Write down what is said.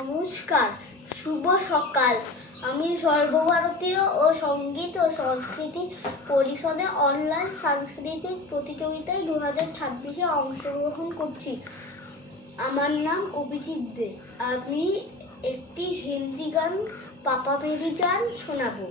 নমস্কার, শুভ সকাল। আমি সর্বভারতীয় ও সঙ্গীত ও সংস্কৃতি পরিষদে অনলাইন সাংস্কৃতিক প্রতিযোগিতায় 2026-এ অংশগ্রহণ করছি। আমার নাম অভিজিৎ দে। আমি একটি হিন্দি গান পাপা মেরি জান শোনাবো।